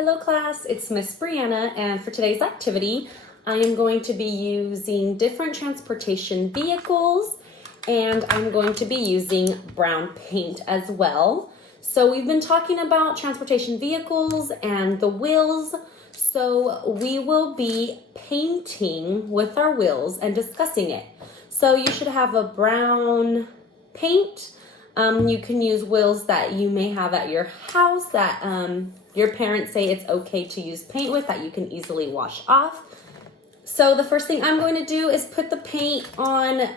Hello class, it's Miss Brianna, and for today's activity, I am going to be using different transportation vehicles, and I'm going to be using brown paint as well. So we've been talking about transportation vehicles and the wheels, so we will be painting with our wheels and discussing it. So you should have a brown paint. You can use wheels that you may have at your house that your parents say it's okay to use paint with, that you can easily wash off. So the first thing I'm going to do is put the paint on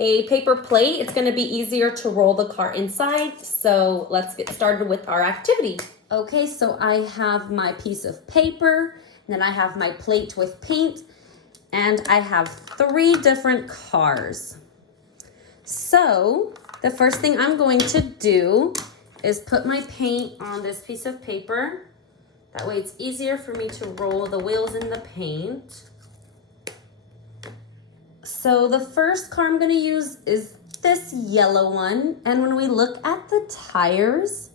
a paper plate. It's going to be easier to roll the car inside. So let's get started with our activity. Okay, so I have my piece of paper, then I have my plate with paint, and I have 3 different cars. So the first thing I'm going to do is put my paint on this piece of paper. That way it's easier for me to roll the wheels in the paint. So the first car I'm going to use is this yellow one. And when we look at the tires,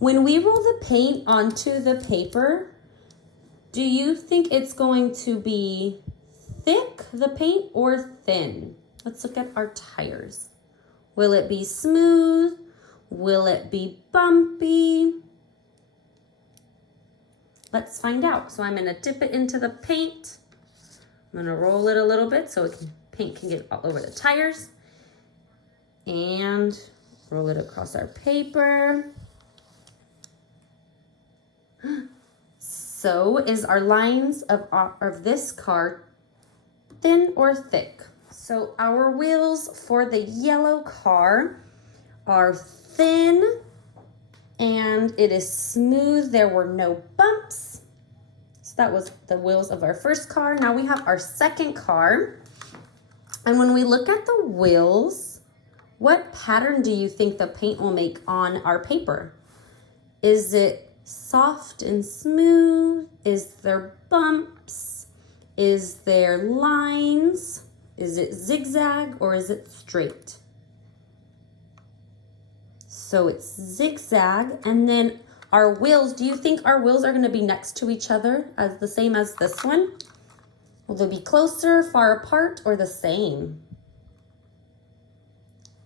when we roll the paint onto the paper, do you think it's going to be thick, the paint, or thin? Let's look at our tires. Will it be smooth? Will it be bumpy? Let's find out. So I'm going to dip it into the paint. I'm going to roll it a little bit so paint can get all over the tires. And roll it across our paper. So is our lines of this car thin or thick? So our wheels for the yellow car are thin and it is smooth. There were no bumps. So that was the wheels of our first car. Now we have our second car. And when we look at the wheels, what pattern do you think the paint will make on our paper? Is it soft and smooth? Is there bumps? Is there lines? Is it zigzag or is it straight? So it's zigzag. And then our wheels, do you think our wheels are going to be next to each other as the same as this one? Will they be closer, far apart, or the same?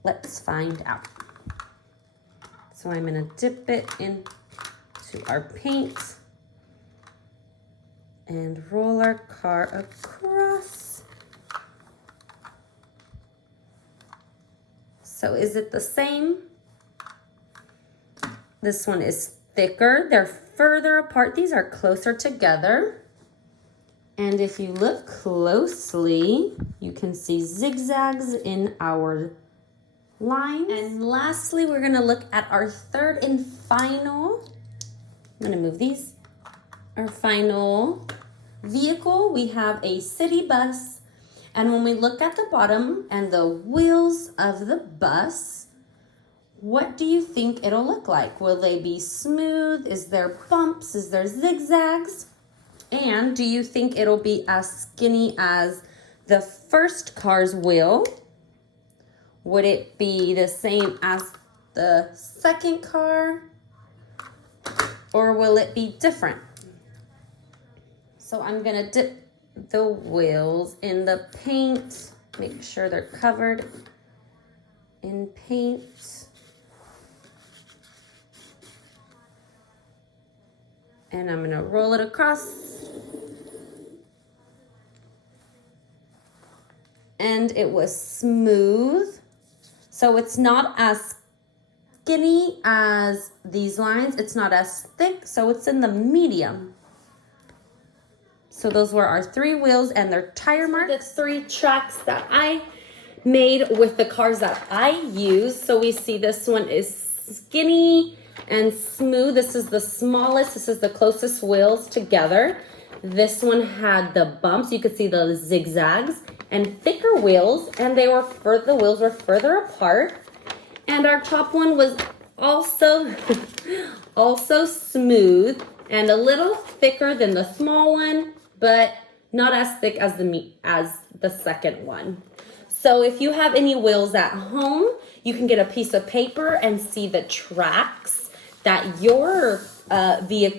Let's find out. So I'm going to dip it into our paint and roll our car across. So is it the same? This one is thicker. They're further apart. These are closer together. And if you look closely, you can see zigzags in our lines. And lastly, we're going to look at our third and final. I'm going to move these. Our final vehicle, we have a city bus. And when we look at the bottom and the wheels of the bus, what do you think it'll look like? Will they be smooth? Is there bumps? Is there zigzags? And do you think it'll be as skinny as the first car's wheel? Would it be the same as the second car? Or will it be different? So I'm gonna dip the wheels in the paint. Make sure they're covered in paint. And I'm going to roll it across. And it was smooth. So it's not as skinny as these lines. It's not as thick. So it's in the medium. So those were our 3 wheels and their tire marks. The 3 tracks that I made with the cars that I use. So we see this one is skinny and smooth. This is the smallest. This is the closest wheels together. This one had the bumps. You could see the zigzags and thicker wheels, and the wheels were further apart. And our top one was also also smooth and a little thicker than the small one, but not as thick as the second one. So if you have any wheels at home, you can get a piece of paper and see the tracks that your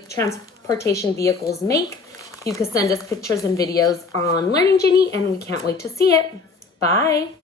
transportation vehicles make. You can send us pictures and videos on Learning Genie, and we can't wait to see it. Bye.